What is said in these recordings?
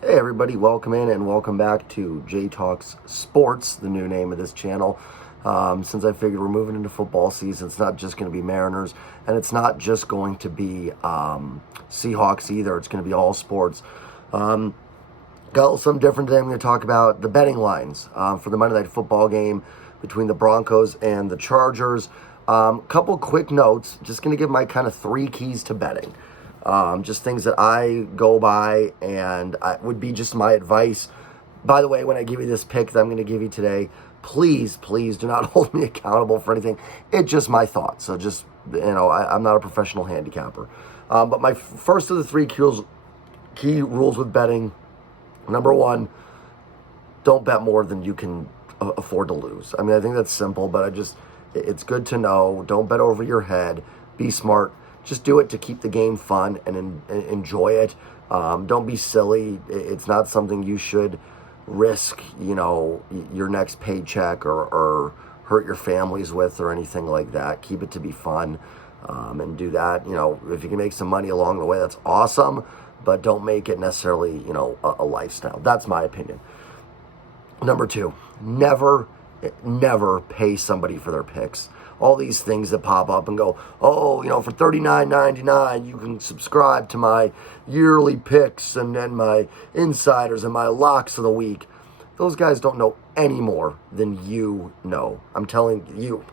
Hey everybody, welcome in and welcome back to J Talks Sports, the new name of this channel. Since I figured we're moving into football season, it's not just going to be Mariners, and it's not just going to be Seahawks either. It's going to be all sports. Got some different today. I'm going to talk about the betting lines for the Monday Night Football game between the Broncos and the Chargers. Couple quick notes. Just going to give my kind of three keys to betting. Just things that I go by and would be just my advice. By the way, when I give you this pick that I'm going to give you today, please do not hold me accountable for anything. It's just my thoughts. So just, I'm not a professional handicapper. But my first of the three key rules with betting, number one, don't bet more than you can afford to lose. I mean, I think that's simple, but it's good to know. Don't bet over your head. Be smart. Just do it to keep the game fun and enjoy it. Don't be silly. It's not something you should risk, your next paycheck or hurt your families with or anything like that. Keep it to be fun and do that. If you can make some money along the way, that's awesome. But don't make it necessarily, a lifestyle. That's my opinion. Number two, never pay somebody for their picks. All these things that pop up and go, for $39.99, you can subscribe to my yearly picks and then my insiders and my locks of the week. Those guys don't know any more than you know. I'm talking to you.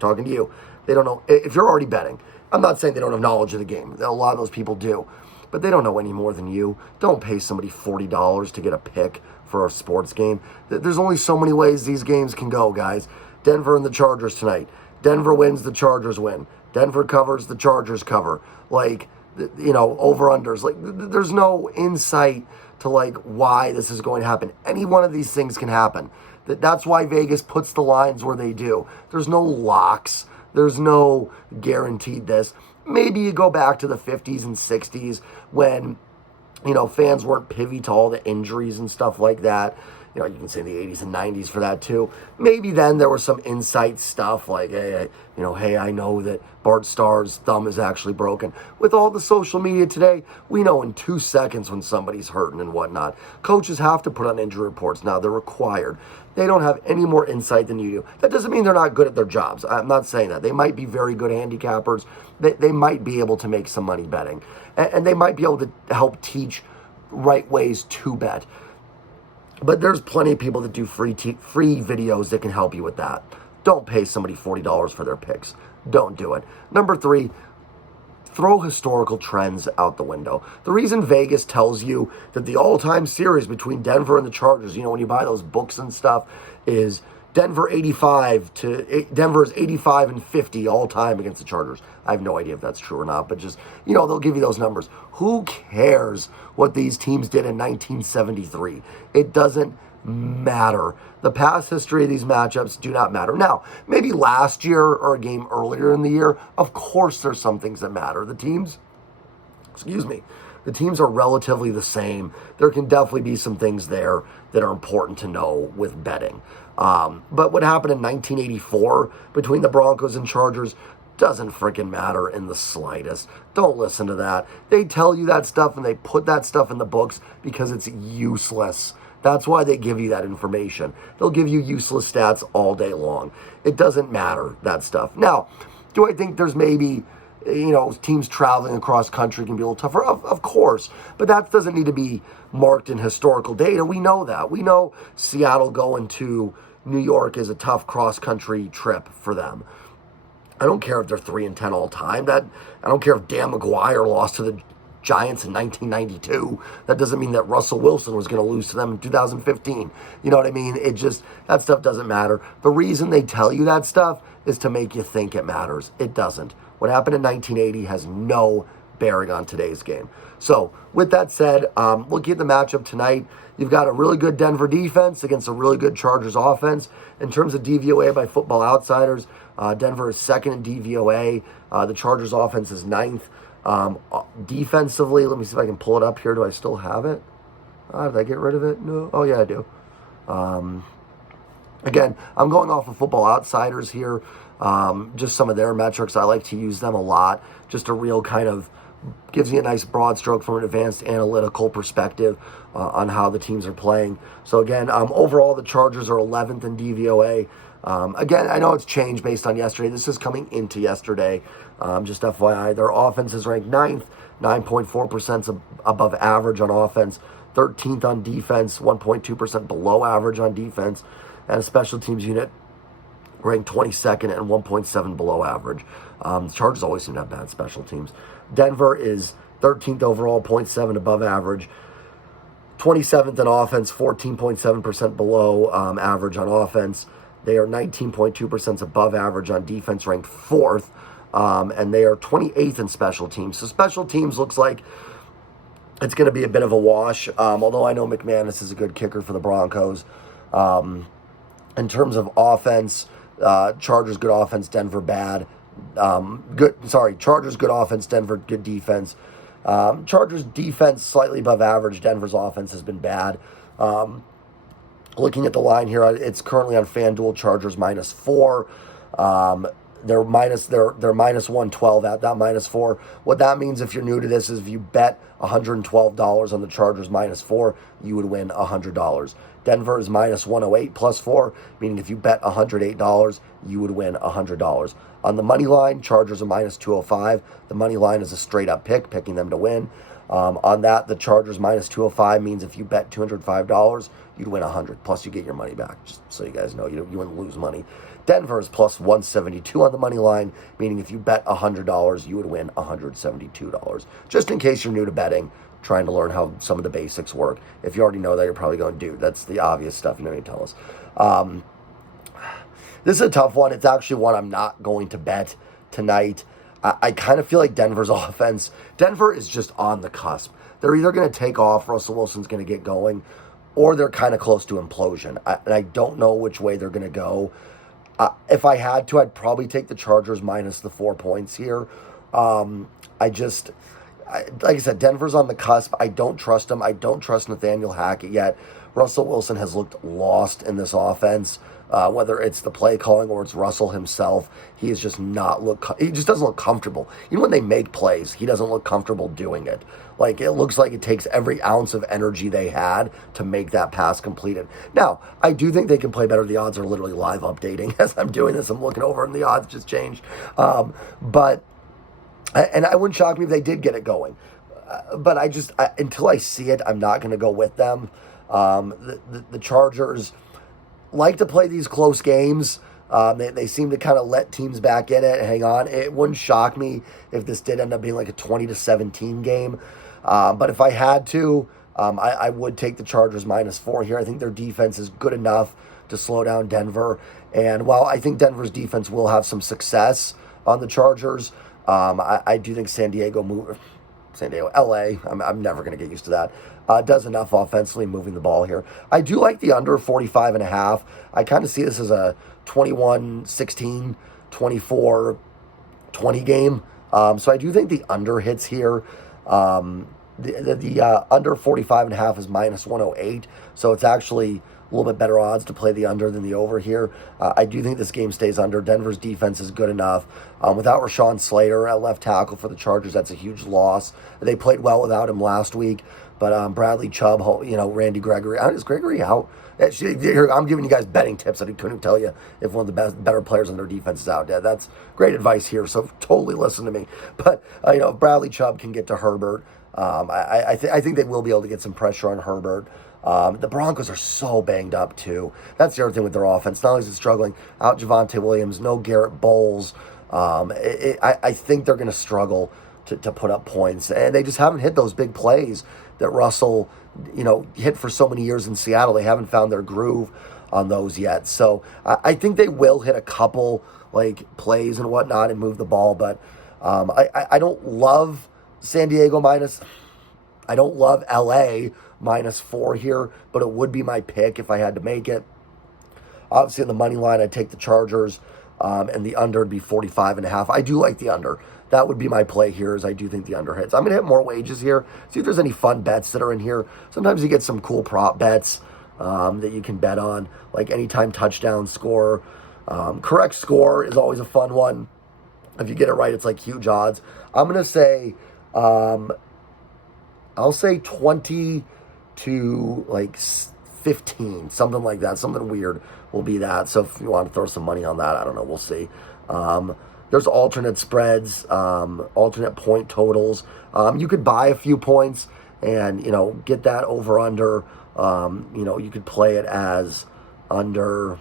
They don't know. If you're already betting, I'm not saying they don't have knowledge of the game. A lot of those people do. But they don't know any more than you. Don't pay somebody $40 to get a pick for a sports game. There's only so many ways these games can go, guys. Denver and the Chargers tonight. Denver wins, the Chargers win. Denver covers, the Chargers cover. Over-unders. There's no insight to, why this is going to happen. Any one of these things can happen. That's why Vegas puts the lines where they do. There's no locks. There's no guaranteed this. Maybe you go back to the 50s and 60s when, fans weren't privy to all the injuries and stuff like that. You can say the 80s and 90s for that too. Maybe then there was some insight stuff like, hey, I know that Bart Starr's thumb is actually broken. With all the social media today, we know in 2 seconds when somebody's hurting and whatnot. Coaches have to put on injury reports now. They're required. They don't have any more insight than you do. That doesn't mean they're not good at their jobs. I'm not saying that. They might be very good handicappers. They might be able to make some money betting. And they might be able to help teach right ways to bet. But there's plenty of people that do free videos that can help you with that. Don't pay somebody $40 for their picks. Don't do it. Number three, throw historical trends out the window. The reason Vegas tells you that the all-time series between Denver and the Chargers, when you buy those books and stuff, is Denver is 85-50 all time against the Chargers. I have no idea if that's true or not, but just, they'll give you those numbers. Who cares what these teams did in 1973? It doesn't matter. The past history of these matchups do not matter. Now, maybe last year or a game earlier in the year, of course there's some things that matter. The teams are relatively the same. There can definitely be some things there that are important to know with betting. But what happened in 1984 between the Broncos and Chargers doesn't freaking matter in the slightest. Don't listen to that. They tell you that stuff and they put that stuff in the books because it's useless. That's why they give you that information. They'll give you useless stats all day long. It doesn't matter, that stuff. Now, do I think there's maybe teams traveling across country can be a little tougher? Of course. But that doesn't need to be marked in historical data. We know that. We know Seattle going to New York is a tough cross-country trip for them. I don't care if they're 3-10 all time. I don't care if Dan McGuire lost to the Giants in 1992. That doesn't mean that Russell Wilson was going to lose to them in 2015. You know what I mean? That stuff doesn't matter. The reason they tell you that stuff is to make you think it matters. It doesn't. What happened in 1980 has no bearing on today's game. So, with that said, looking at the matchup tonight, you've got a really good Denver defense against a really good Chargers offense. In terms of DVOA by Football Outsiders, Denver is second in DVOA. The Chargers offense is ninth. Defensively, let me see if I can pull it up here. Do I still have it? Did I get rid of it? No. Oh, yeah, I do. Again, I'm going off of Football Outsiders here. Just some of their metrics. I like to use them a lot. Just a real kind of gives you a nice broad stroke from an advanced analytical perspective on how the teams are playing. So again, overall the Chargers are 11th in DVOA. Again, I know it's changed based on yesterday. This is coming into yesterday. Just FYI, their offense is ranked 9th, 9.4% above average on offense, 13th on defense, 1.2% below average on defense, and a special teams unit ranked 22nd and 1.7 below average. The Chargers always seem to have bad special teams. Denver is 13th overall, 0.7 above average. 27th in offense, 14.7% below average on offense. They are 19.2% above average on defense, ranked 4th. And they are 28th in special teams. So special teams looks like it's going to be a bit of a wash, although I know McManus is a good kicker for the Broncos. In terms of offense, Chargers good offense, Denver bad. Chargers good offense, Denver good defense. Chargers defense slightly above average. Denver's offense has been bad. Looking at the line here, it's currently on FanDuel. Chargers -4. They're minus 112 at that -4. What that means, if you're new to this, is if you bet $112 on the Chargers -4, you would win $100. Denver is -108 +4, meaning if you bet $108, you would win $100. On the money line, Chargers are -205. The money line is a straight up pick, picking them to win. On that, the Chargers -205 means if you bet $205, you'd win $100. Plus, you get your money back. Just so you guys know, you wouldn't lose money. Denver is +172 on the money line, meaning if you bet $100, you would win $172. Just in case you're new to betting, trying to learn how some of the basics work. If you already know that, you're probably going, dude, that's the obvious stuff you don't need to tell us. This is a tough one. It's actually one I'm not going to bet tonight. I kind of feel like Denver's offense, Denver is just on the cusp. They're either going to take off, Russell Wilson's going to get going, or they're kind of close to implosion. And I don't know which way they're going to go. If I had to, I'd probably take the Chargers minus the 4 points here. Like I said, Denver's on the cusp. I don't trust him. I don't trust Nathaniel Hackett yet. Russell Wilson has looked lost in this offense. Whether it's the play calling or it's Russell himself, he is just he just doesn't look comfortable. Even when they make plays, he doesn't look comfortable doing it. Like, it looks like it takes every ounce of energy they had to make that pass completed. Now, I do think they can play better. The odds are literally live updating as I'm doing this. I'm looking over and the odds just changed. And I wouldn't shock me if they did get it going. But until I see it, I'm not going to go with them. The Chargers like to play these close games. They seem to kind of let teams back in it. Hang on. It wouldn't shock me if this did end up being like a 20-17 game. But if I had to, I would take the Chargers -4 here. I think their defense is good enough to slow down Denver. And while I think Denver's defense will have some success on the Chargers, I do think LA, I'm never going to get used to that, does enough offensively moving the ball here. I do like the under 45.5. I kind of see this as a 21-16, 24-20 game. So I do think the under hits here. The under 45.5 is -108. So it's actually a little bit better odds to play the under than the over here. I do think this game stays under. Denver's defense is good enough. Without Rashawn Slater at left tackle for the Chargers, that's a huge loss. They played well without him last week, but Bradley Chubb, Randy Gregory. Is Gregory out? Actually, I'm giving you guys betting tips that I couldn't tell you if one of the better players on their defense is out. Yeah, that's great advice here, so totally listen to me. But, if Bradley Chubb can get to Herbert, I think they will be able to get some pressure on Herbert. The Broncos are so banged up, too. That's the other thing with their offense. Not only is it struggling, out Javonte Williams, no Garrett Bowles. I think they're going to struggle to put up points. And they just haven't hit those big plays that Russell, hit for so many years in Seattle. They haven't found their groove on those yet. So I think they will hit a couple, plays and whatnot and move the ball. But I don't love San Diego minus. I don't love LA -4 here, but it would be my pick if I had to make it. Obviously, in the money line, I'd take the Chargers, and the under would be 45.5. I do like the under. That would be my play here, as I do think the under hits. I'm going to hit more wages here, see if there's any fun bets that are in here. Sometimes you get some cool prop bets that you can bet on, like anytime touchdown score. Correct score is always a fun one. If you get it right, it's like huge odds. I'm going to say I'll say 20 to like 15, something like that. Something weird will be that. So if you want to throw some money on that, I don't know. We'll see. There's alternate spreads, alternate point totals. You could buy a few points and, get that over under. You could play it as under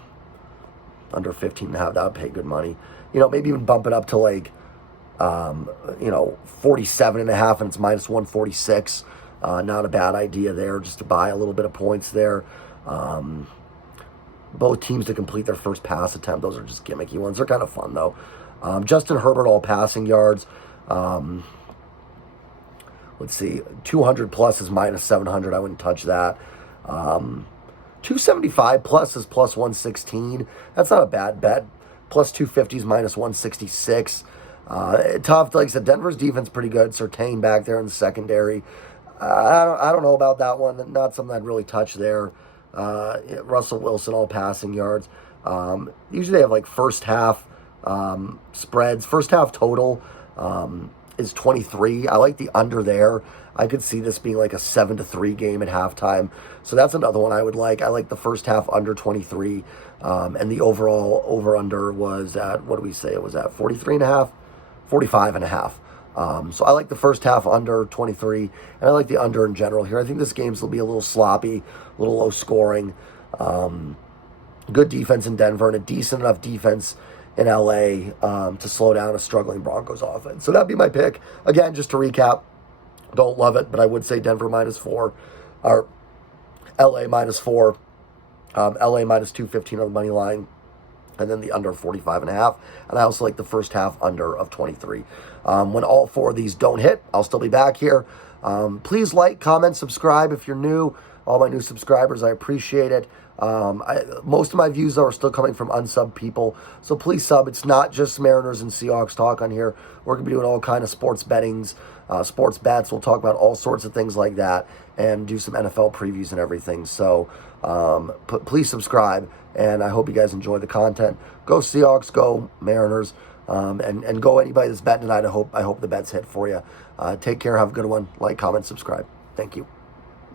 15 and a half. That would pay good money. Maybe even bump it up to like, 47 and a half and it's minus 146. Not a bad idea there, just to buy a little bit of points there. Both teams to complete their first pass attempt. Those are just gimmicky ones. They're kind of fun, though. Justin Herbert, all passing yards. Let's see. 200 plus is minus 700. I wouldn't touch that. 275 plus is plus 116. That's not a bad bet. Plus 250 is minus 166. Tough. Like I said, Denver's defense pretty good. Surtain back there in the secondary. I don't know about that one. Not something I'd really touch there. Russell Wilson, all passing yards. Usually they have like first half spreads. First half total is 23. I like the under there. I could see this being like a 7-3 game at halftime. So that's another one I would like. I like the first half under 23. And the overall over-under was at, what do we say it was at? 43 and a half? 45 and a half. So I like the first half under 23, and I like the under in general here. I think this game's will be a little sloppy, a little low scoring. Good defense in Denver and a decent enough defense in LA to slow down a struggling Broncos offense. So that'd be my pick. Again, just to recap, don't love it, but I would say Denver -4, or LA -4, LA minus 215 on the money line. And then the under 45 and a half. And I also like the first half under of 23. When all four of these don't hit, I'll still be back here. Please like, comment, subscribe if you're new. All my new subscribers, I appreciate it. Most of my views are still coming from unsub people. So please sub. It's not just Mariners and Seahawks talk on here. We're going to be doing all kind of sports bettings, sports bets. We'll talk about all sorts of things like that and do some NFL previews and everything. So please subscribe. And I hope you guys enjoy the content. Go Seahawks, go Mariners, and go anybody that's betting tonight. I hope the bets hit for you. Take care. Have a good one. Like, comment, subscribe. Thank you.